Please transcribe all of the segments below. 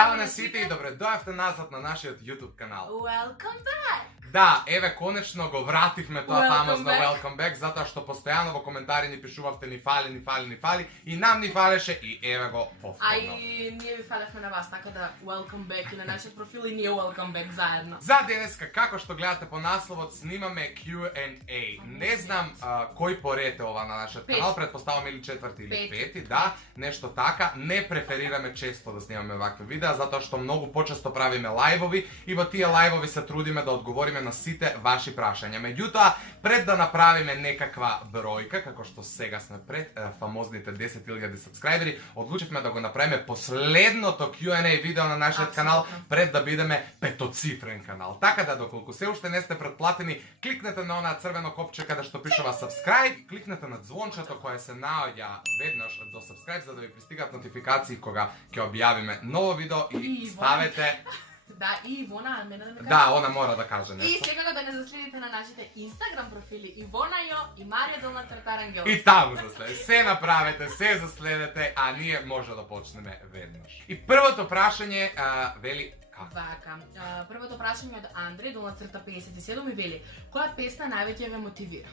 Здрава на сите и добре дојавте назад на нашиот YouTube канал. Welcome back! Да, еве конечно го вративме тоа Welcome фамозно back. welcome back, затоа што постојано во коментари ни пишувавте ни фали и нам ни фалеше и еве го А повторно. и ние ви фалевме на вас, така да welcome back и на нашиот профил и ние welcome back заедно. За денеска, како што гледате по насловот, снимаме Q&A. Не знам кој поред е ова на нашиот Пет. канал, претпоставам или четврти или Пет. пети, да, нешто така. Не преферираме често да снимаме вакви видеа, затоа што многу почесто правиме лајвови и во тие лајвови се трудиме да одговориме на сите ваши прашања. Меѓутоа, пред да направиме некаква бројка, како што сега сме пред фамозните 10.000 сабскрајбери, одлучивме да го направиме последното Q&A видео на нашиот канал пред да бидеме петоцифрен канал. Така да, доколку се уште не сте претплатени, кликнете на онаа црвено копче каде што пишува subscribe, кликнете на звончето кое се наоѓа веднаш до subscribe за да ви пристигаат нотификации кога ќе објавиме ново видео и ставете... Да, и Ивона, мене да ме кажа. Да, она мора да каже И нешто. секако да не заследите на нашите Instagram профили Ивона Јо и Марија Долна Црта Рангел. И таму заследете. Се направете, се заследете, а ние може да почнеме веднаш. И првото прашање вели како? Вака, првото прашање од Андреј Долна Црта 57 и вели: која песна највеќе ве мотивира?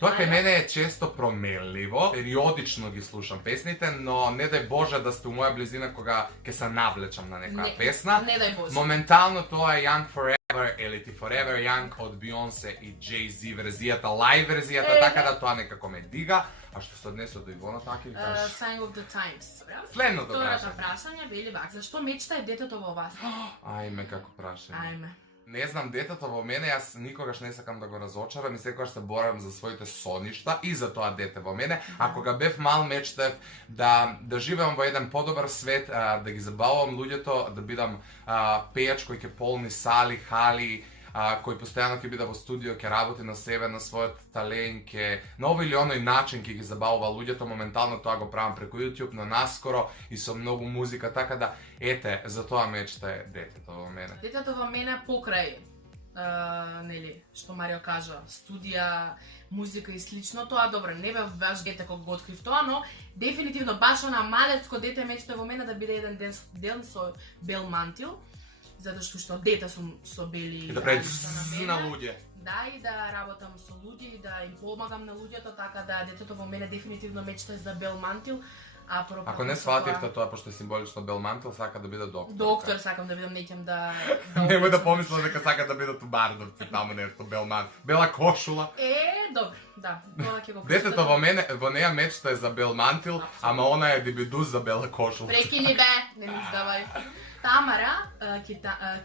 Тоа кај мене е често променливо, периодично ги слушам песните, но не дај Боже да сте у моја близина кога ќе се навлечам на некоја песна. Не дај Боже. Моментално тоа е Young Forever или ти Forever Young од Beyoncé и Jay-Z верзијата, лајв верзијата, така да тоа некако ме дига. А што се однесе до Ивона, така и кажеш? Sign of the Times. Следното Второто прашање. прашање вели вака: зашто мечта е детето во вас? Ајме како прашање. Ајме. Не знам, детето во мене, јас никогаш не сакам да го разочарам и секогаш се борам за своите соништа и за тоа дете во мене. А кога бев мал мечтав да живеам во еден подобар свет, да ги забавувам луѓето, да бидам пејач кој ќе полни сали, хали, кој постојано ќе биде во студио, ќе работи на себе, на својот талент, ќе на овој или оној начин ќе ги забавува луѓето. Моментално тоа го правам преку YouTube, но наскоро и со многу музика, така да ете, за тоа мечта е детето во мене. Детето во мене покрај нели, што Марио кажа, студија, музика и слично, тоа добро, не бев баш дете кога го открив тоа, но дефинитивно баш она малецко дете мечта во мене да биде еден ден со бел мантил, затоа што дете сум со бели И да прави галишта zzz на луѓе. Да, и да работам со луѓе и да им помагам на луѓето, така да детето во мене дефинитивно мечта е за бел мантил. Ако не свативте тоа, пошто е символично бел мантил, сака да биде доктор. Доктор сакам да бидам, неќам да... Немој да помислам дека сака да биде тубардовци, таму нешто, бел мантил. Бела кошула. Добро, да, тоа ќе го Детето во мене, во неја мечта е за бел мантил, ама она е дибидус за бела кошула. Прекини бе, не ми издавај. Тамара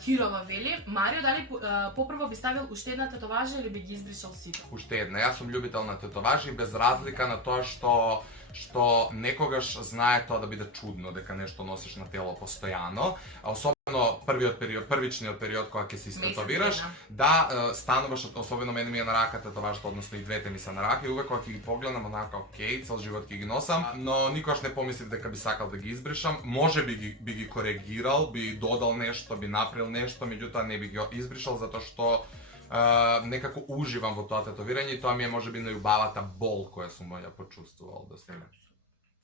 Кирова вели: Марио, дали попрво би ставил уште една тетоважа или би ги избришал сите? Уште една. Јас сум љубител на тетоважи без разлика на тоа што некогаш знае тоа да биде чудно дека нешто носиш на тело постојано, особено првичниот период кога ќе се истетовираш, да стануваш, особено мене ми е на рака тетоважата, односно и двете ми се на рака и увек кога ќе ги погледам онака окей, цел живот ќе ги носам, но никогаш не помислив дека би сакал да ги избришам. Може би ги коригирал, би додал нешто, би направил нешто, меѓутоа не би ги избришал затоа што некако уживам во тоа тетовирање и тоа ми е можеби најубавата бол која сум ја почувствувал до сега.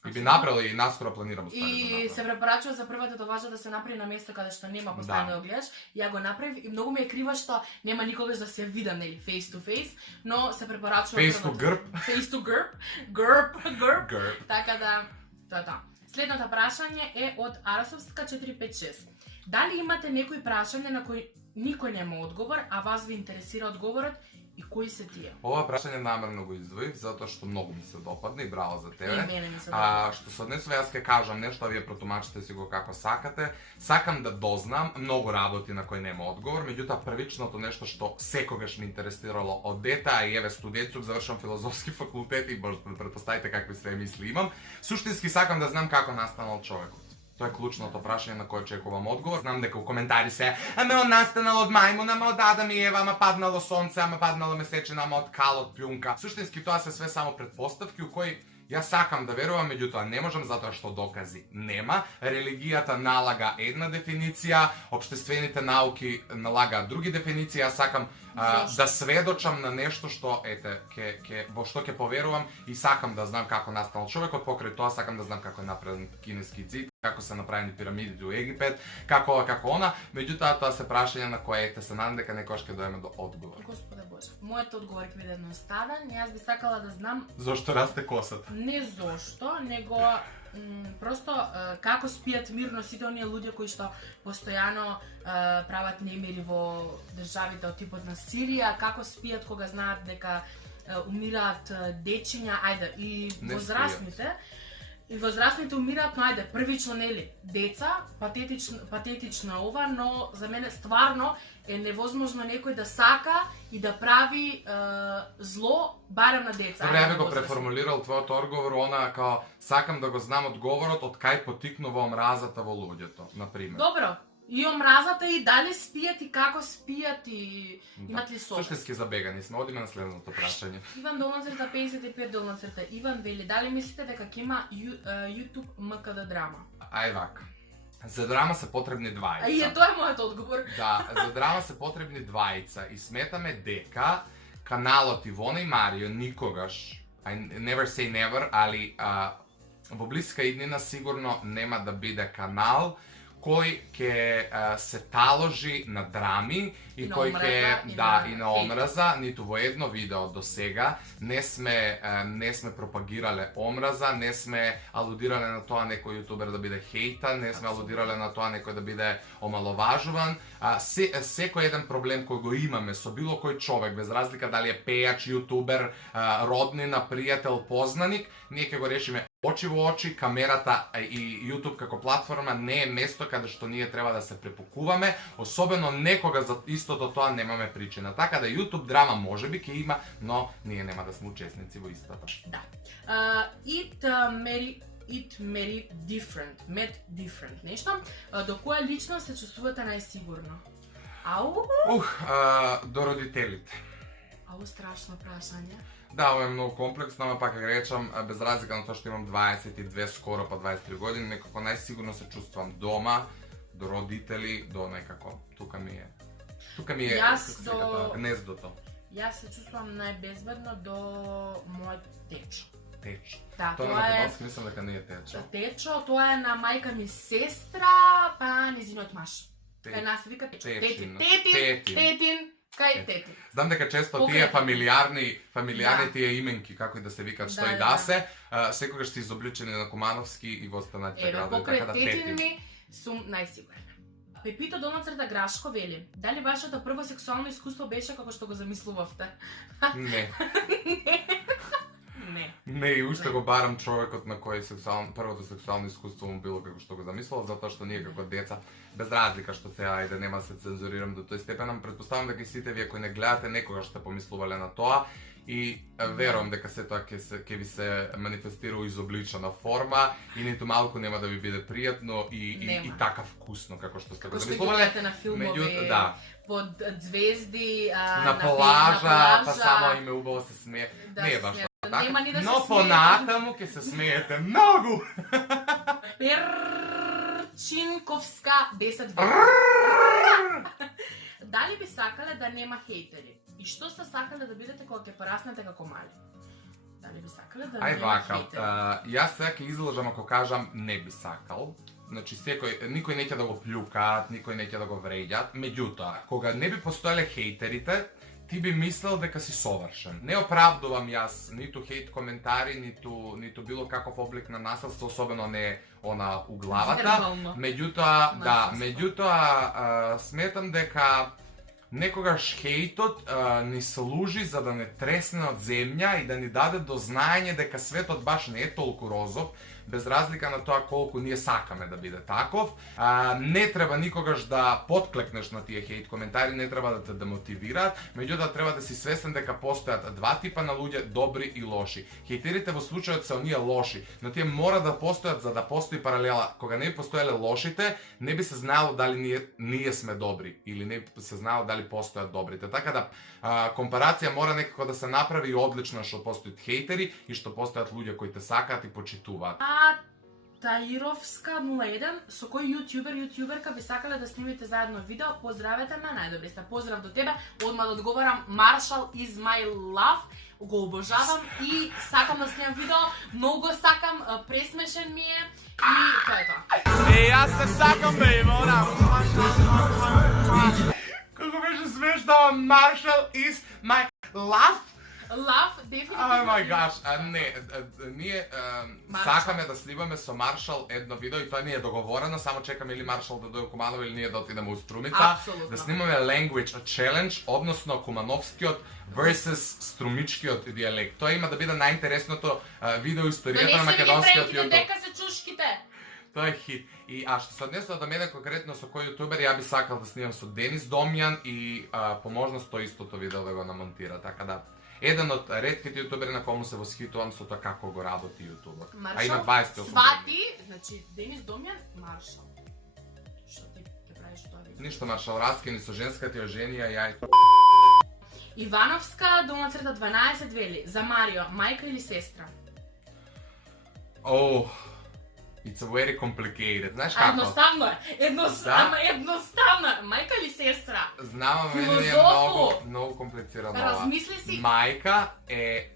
И би направил и наскоро планирам устари да направам. И се препорачува за прва тетоважа да се направи на место каде што нема постојано да гледаш. Ја го направив и многу ми е крива што нема никогаш да се видам, нели, face to face, но се препорачува Face to grp. Face to grp. Grp. Така да, тоа. Следното прашање е од Арасовска 456. Дали имате некои прашања на кои никој нема одговор, а вас ви интересира одговорот и кои се тие? Ова прашање намерно го издвоив затоа што многу ми се допадна и браво за тебе. И мене ми се допадна. Што се однесува, јас ќе кажам нешто, а вие протумачите си го како сакате. Сакам да дознам многу работи на кои нема одговор, меѓутоа првичното нешто што секогаш ме интересирало од дете, а и еве студентот, завршувам филозофски факултет и можете да претпоставите какви се мисли имам. Суштински сакам да знам како настанал човекот. Тоа е клучното прашање на кое чекувам одговор. Знам дека у коментари се: ама он настанал од мајмуна, ама од Адам и Ева, ама паднало сонце, ама паднало месечина, ама од кал, од пљунка. Суштински тоа се све само претпоставки у кои јас сакам да верувам, меѓутоа не можам затоа што докази нема. Религијата налага една дефиниција, општествените науки налагаат други дефиниции. Јас сакам Зошто? да сведочам на нешто што во што ќе поверувам и сакам да знам како настанал човекот, покрај тоа сакам да знам како е направен кинески зид, како се направени пирамидите у Египет, како ова, како она, меѓутоа тоа се прашања на кои се надам дека некојаш ќе дојдеме до одговор. Господе Боже, мојот одговор ќе биде едноставен. Јас би сакала да знам Зошто расте косата? не зошто, него просто како спијат мирно сите оние луѓе кои што постојано прават немири во државите од типот на Сирија, како спијат кога знаат дека умираат дечиња, ајде, и Не возрастните. И возрастните умираат, но ајде, првично нели, деца, патетично ова, но за мене стварно е невозможно некој да сака и да прави зло барем на деца. Добре, ја би на го возрастни. преформулирал твојот одговор, она као сакам да го знам одговорот од кај потикнува омразата во луѓето, на пример. Добро, и омразата и дали спијат и како спијат и имат ли совест. Суштински забегани сме, одиме на следното прашање. Иван долна-црта 55 долна-црта Иван вели, дали мислите дека ќе има YouTube МКД драма? Ај вака. За драма се потребни А и двајца. тоа е мојот одговор. Да, за драма се потребни двајца и сметаме дека каналот Ивона и Марио никогаш, I never say never, али во блиска иднина сигурно нема да биде канал кој ќе се таложи на драми И и на кој омраза, ќе и да на и на хејт. омраза, ниту во едно видео до сега не сме пропагирале омраза, не сме алудирале на тоа некој јутубер да биде хејта, не сме алудирале на тоа некој да биде омаловажуван. Секој еден проблем кој го имаме со било кој човек, без разлика дали е пејач, јутубер, роднина, пријател, познаник, ние ќе го решиме очи во очи. Камерата и YouTube како платформа не е место каде што ние треба да се препукуваме, особено некога за истото тоа немаме причина. Така да YouTube драма можеби ќе има, но ние нема да сме учесници во истата. Да. It Mary Different, Met Different, нешто. До која личност се чувствувате најсигурно? Ау, До родителите. ау страшно прашање. Да, ова е многу комплексно, ама пак ја речам, без разлика на тоа што имам 22, скоро па 23 години, некако најсигурно се чувствам дома, до родители, до некако, тука ми е Јас како се кажа, гнездото. Јас се чувствувам најбезбедно до мојот течо. Течо. Да, Тоа на тоа е македонски мислам дека не е течо. течо, тоа е на мајка ми сестра, па незиниот маж. Кај нас се вика течо. Течин. Тетин, кај тетин. Знам дека често Покрај тие тетин. фамилиарни Да. тие именки, како и да се викат, што Да, и да. да се, секогаш се изобличени на Кумановски и во останатите Еве, градови, покрај така да тетин тетин. ми сум најсигурна. Пепито долна-црта Грашко вели, дали вашето прво сексуално искуство беше како што го замислувавте? Не. Не. Не, и уште го барам човекот на кој првото сексуално искуство му било како што го замислував, затоа што ние како деца, без разлика што се ајде нема да се цензурирам до тој степен, ам претпоставам дека и сите вие кои не гледате некогаш сте помислувале на тоа и верувам дека се тоа ќе ви се манифестира у изобличена форма и ниту малку нема да ви биде пријатно и така вкусно како што сте го Како што ги замислувале. гледате на филмови, Да, под звезди, на плажа, па само име убаво се смее. Да, Не е се баш смее. така. Нема ни да се Но смеете. понатаму ќе се смеете многу. Перчинковска 10 Дали би сакале да нема хейтери? И што сте сакале да бидете кога ќе пораснете како мали? Дали би сакале да Ај нема вака, хейтери? јас сега ќе излажам ако кажам не би сакал. Значи никој неќе да го плюкаат, никој неќе да го вреѓат. Меѓутоа, кога не би постоеле хејтерите, ти би мислел дека си совршен. Не оправдувам јас ниту хейт коментари, ниту било каков облик на насилство, особено не она у главата. Вербално. Меѓутоа, сметам дека некогаш хейтот ни служи за да не тресне од земја и да ни даде до знаење дека светот баш не е толку розов, без разлика на тоа колку ние сакаме да биде таков. Не треба никогаш да подклекнеш на тие хейт коментари, не треба да те демотивираат, меѓутоа треба да си свесен дека постојат два типа на луѓе, добри и лоши. Хейтерите во случајот се оние лоши, но тие мора да постојат за да постои паралела. Кога не би постоеле лошите, не би се знаело дали ние сме добри или не би се знаело дали постојат добрите. Така да компарација мора некако да се направи и одлично што постојат хейтери и што постојат луѓе кои те сакаат и почитуваат. Таировска 01, со кој јутјуберка би сакале да снимите заедно видео? Поздравете ме, најдобри сте. Поздрав до тебе. Одма да одговорам, Marshall is my love. Го обожавам и сакам да снимам видео. Многу сакам, пресмешен ми е и тоа е тоа. Јас се сакам да им Како беше смешно, Marshall is my love. Love, дефинитивно. Oh my gosh, не, ние Marshall. сакаме да снимаме со Маршал едно видео и тоа не е договорено, само чекаме или Маршал да дојде у Куманово или ние да отидеме у Струмица. Апсолутно. Да снимаме language challenge, односно кумановскиот versus струмичкиот дијалект. Тоа има да биде најинтересното видео историјата на македонскиот YouTube. YouTube. Дека се чушките. Тоа е хит. И што се однесува до мене конкретно со кој јутубер, ја би сакал да снимам со Денис Домјан и по можност тоа истото видео да го намонтира, така да еден од ретките јутубери на кому се восхитувам со тоа како го работи јутубот. А има 28 свати, значи Денис Домјан, Маршал. Што ти ќе правиш тоа видео? Ништо Маршал раскини со женската ја женија, ја Ивановска, Долна-Црта 12 вели, за Марио, мајка или сестра? Oh, it's very complicated. Знаеш како? Едноставно е. Едноставно е. Мајка или сестра? Знам, мене е Филозофо. многу комплицирано. Размисли си. Мајка е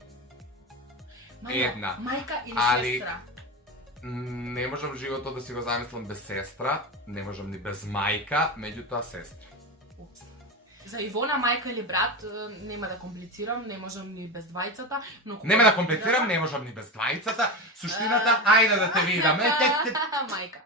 Маја, една. Мајка или Али- сестра? не можам животот да си го замислам без сестра, не можам ни без мајка, меѓутоа сестра. Упс. За Ивона, мајка или брат, нема да комплицирам, не можам ни без двајцата, но... Нема да комплицирам, не можам ни без двајцата. Суштината, ајде да те видам. Мајка.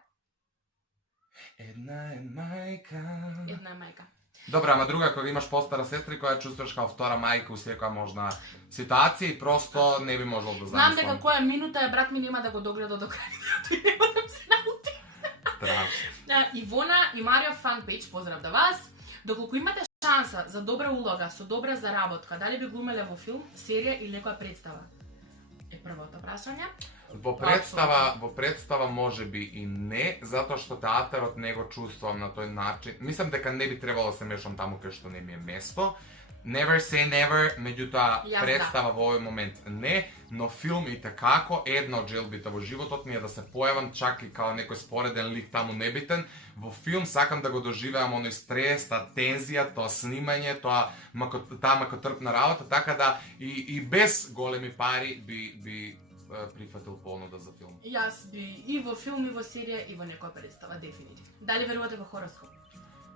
Една е мајка. Една е мајка. Добра, ама друга, кога имаш постара сестра и која чувствуваш као втора мајка у секоја можна ситуација и просто не би можел да Знам дека замислам. која минута е брат ми нема да го догледа до крај видеото и нема да се наути. Страшно. Ивона и Марио фан пејдж, поздрав да вас. Доколку имате шанса за добра улога, со добра заработка, дали би глумеле во филм, серија или некоја представа? Е првото прашање. Во представа може би и не, затоа што театарот не го чувствувам на тој начин. Мислам дека не би требало да се мешам таму кај што не ми е место. Never say never, меѓутоа Јас представа во овој момент не, но филм и такако една од желбите во животот ми е да се појавам чак и као некој спореден лик таму небитен. Во филм сакам да го доживеам оној стрес, таа тензија, тоа снимање, таа макотрпна работа, така да и без големи пари би прифатил понуда за филм. Јас би и во филм, и во серија, и во некоја представа, дефинитивно. Дали верувате во хороскоп?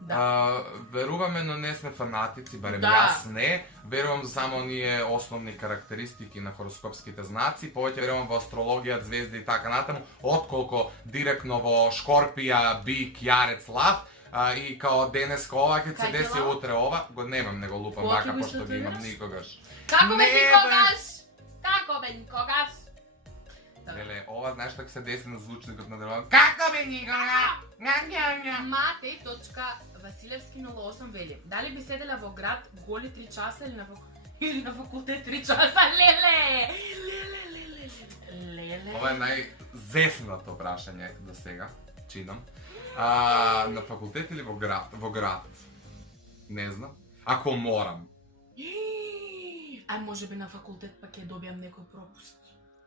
Да. Веруваме, но не сме фанатици, барем Да. јас не. Верувам за само оние основни карактеристики на хороскопските знаци. Повеќе верувам во астрологија, звезди и така натаму, отколку директно во Шкорпија, Бик, Јарец, Лав. И као денеска ова ќе се Кај деси, ти лав? утре ова, го немам, не го лупам Кога вака, ќе го пошто ги имам статуираш? никогаш. Како бе Не, никогаш? Како бе никогаш? Леле, ова знаеш што ќе се деси на звучникот на дрвото? Како бе никога? Матеј.Василевски08 вели, дали би седела во град голи 3 часа или на факултет 3 часа? Леле! Ова е најзесното прашање до сега, чинам. На факултет или во град? Во град. Не знам. Ако морам. А може би на факултет па ќе добијам некој пропуст.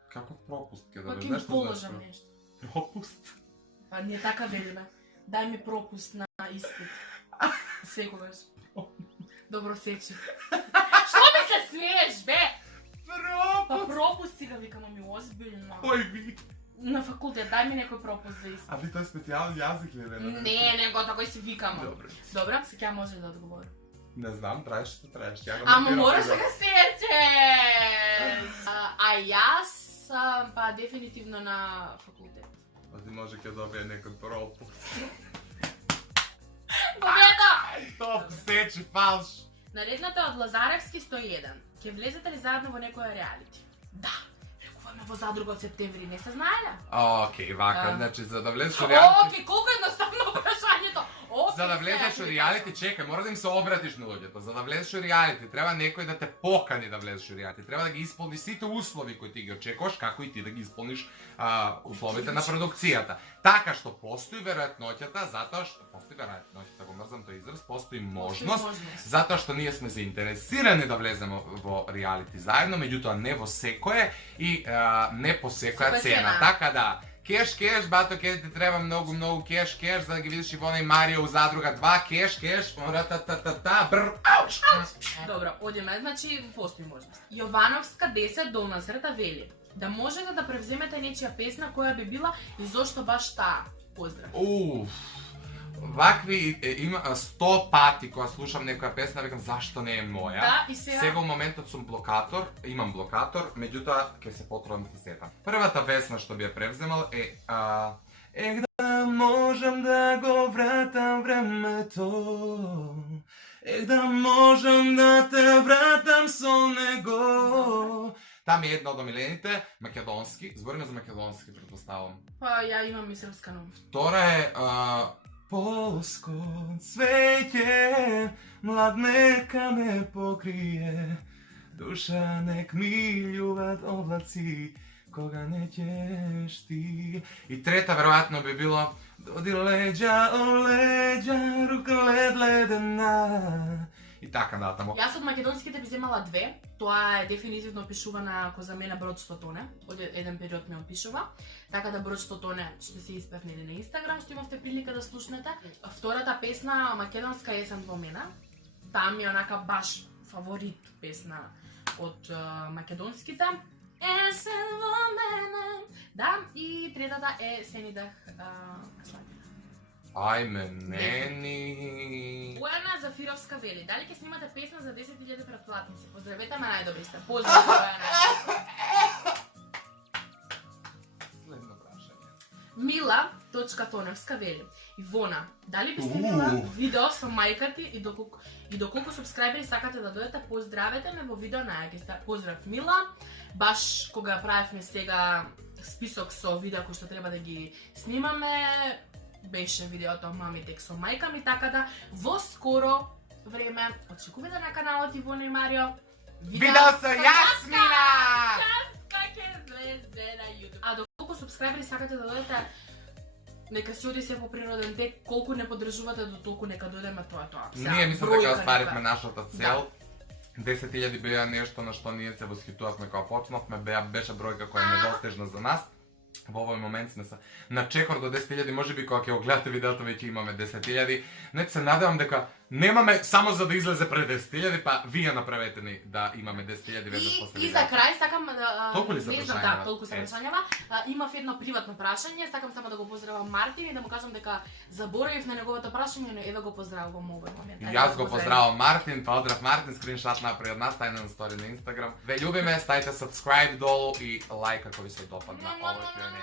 Каков пропуст ќе Па да ќе ми положам нешто. Пропуст? Па ние така велиме. Дај ми пропуст на испит. Секогаш. Добро сечи. Што ми се смееш, бе? Па Пропуст? пропуст сега викам, ми озбилно. Кој ви? На факултет, дај ми некој пропуст за испит. А ви тоа е специјален јазик ли бе? Не, го такој си викам. Добре. Добра, сега може да одговори. Не знам, траеш што траеш. Ја го Ама нотирам мораш сега. да го сечеш. А јас па дефинитивно на факултет. Оти може ќе добие некој пропуст. Победа! Топ, сечи, фалш. Наредната од Лазаревски 101. Ке влезете ли заедно во некоја реалити? Да. Рекуваме во задруга од септември, не се знаеле? Океј, вака, значи за да влезеш во О, реалити... колку едноставно прашањето. За да влезеш во реалити, чекај, мора да им се обратиш на луѓето. За да влезеш во реалити, треба некој да те покани да влезеш во реалити. Треба да ги исполниш сите услови кои ти ги очекуваш, како и ти да ги исполниш условите на продукцијата. Така што постои веројатноќата, затоа што постои веројатноќата, го мрзам тој израз, постои можност, затоа што ние сме заинтересирани да влеземе во реалити заедно, меѓутоа не во секое и не по секоја Секоја цена. цена. Така да, Кеш, бато, ке ти треба много кеш, за да ги видиш Ивона и Марио у задруга 2, кеш, ра-та-та-та-та, брр, ауч! Добро, одиме, значи постои можност. Јовановска 10 долна срта вели да можете да превземете нечија песна која би била и зошто баш таа. Поздрав. Вакви има 100 пати кога слушам некоја песна, викам зашто не е моја. Да, и сега... Сега у моментот сум блокатор, имам блокатор, меѓутоа ќе се потрудам да се сетам. Првата песна што би ја превземал е Ех да можам да го вратам времето. Ех да можам да те вратам со него. Там е една од омилените, македонски. Збориме за македонски, предпоставам. Па ја имам и српска, но... Втора е Полско цвеќе, млад нека ме покрие, душа нек ми љубат облаци, кога не ќеш ти. И трета веројатно би било Доди леđa о леđa, рука лед ледена. И така натаму. Јас од македонските би земала две. Тоа е дефинитивно опишувана ако за мене Брод 100 тоне. Од еден период ме опишува. Така да Брод 100 тоне ще се испевнели на Инстаграм, што имавте прилика да слушнете. Втората песна македонска Есен во мене. Таа ми е онака баш фаворит песна од македонските. Есен во мене. Да, и третата е Сенидах Славија. Ајме, нени. Бојана Зафировска вели, дали ќе снимате песна за 10.000 претплатници? Поздравете ме најдобри сте. Поздрав, Бојана. Следно прашање. Мила.Тоневска вели, Ивона, дали би снимила видео со мајка ти и до колку субскрајбери сакате да дојдете, поздравете ме во видео на Агиста. Поздрав, Мила. Баш кога правевме сега список со видеа кои што треба да ги снимаме, беше видеото Мамитек со мајка ми, така да во скоро време очекувате на каналот Ивона и Марио Видео со Јасмина! Јаска ќе влезе на YouTube. А доколку субскрајбери сакате да дојдете, нека си оди се по природен тек, колку не поддржувате до толку нека дојдеме тоа. Ние мислам дека остваривме нашата цел. 10.000 беа нешто на што ние се восхитувавме кога почнавме, беше бројка која е недостижна за нас. Во овој момент сме на чекор до 10.000, можеби кога ќе го гледате видеото веќе имаме 10.000. Не се надевам дека немаме само за да излезе пред 10.000, па вие направете ни да имаме 10.000 веднаш после видеото. И за крај сакам толку ли се не знам, да, толку се прашањава. Имав едно приватно прашање, сакам само да го поздравам Мартин и да му кажам дека заборавив на неговото прашање, но еве го поздравувам овој момент. Јас го поздравам Мартин, поздрав Мартин, скриншот направи од нас, тајна на стори на Инстаграм. Ве љубиме, ставите subscribe долу и лайк ако ви се допадна овој Q&A.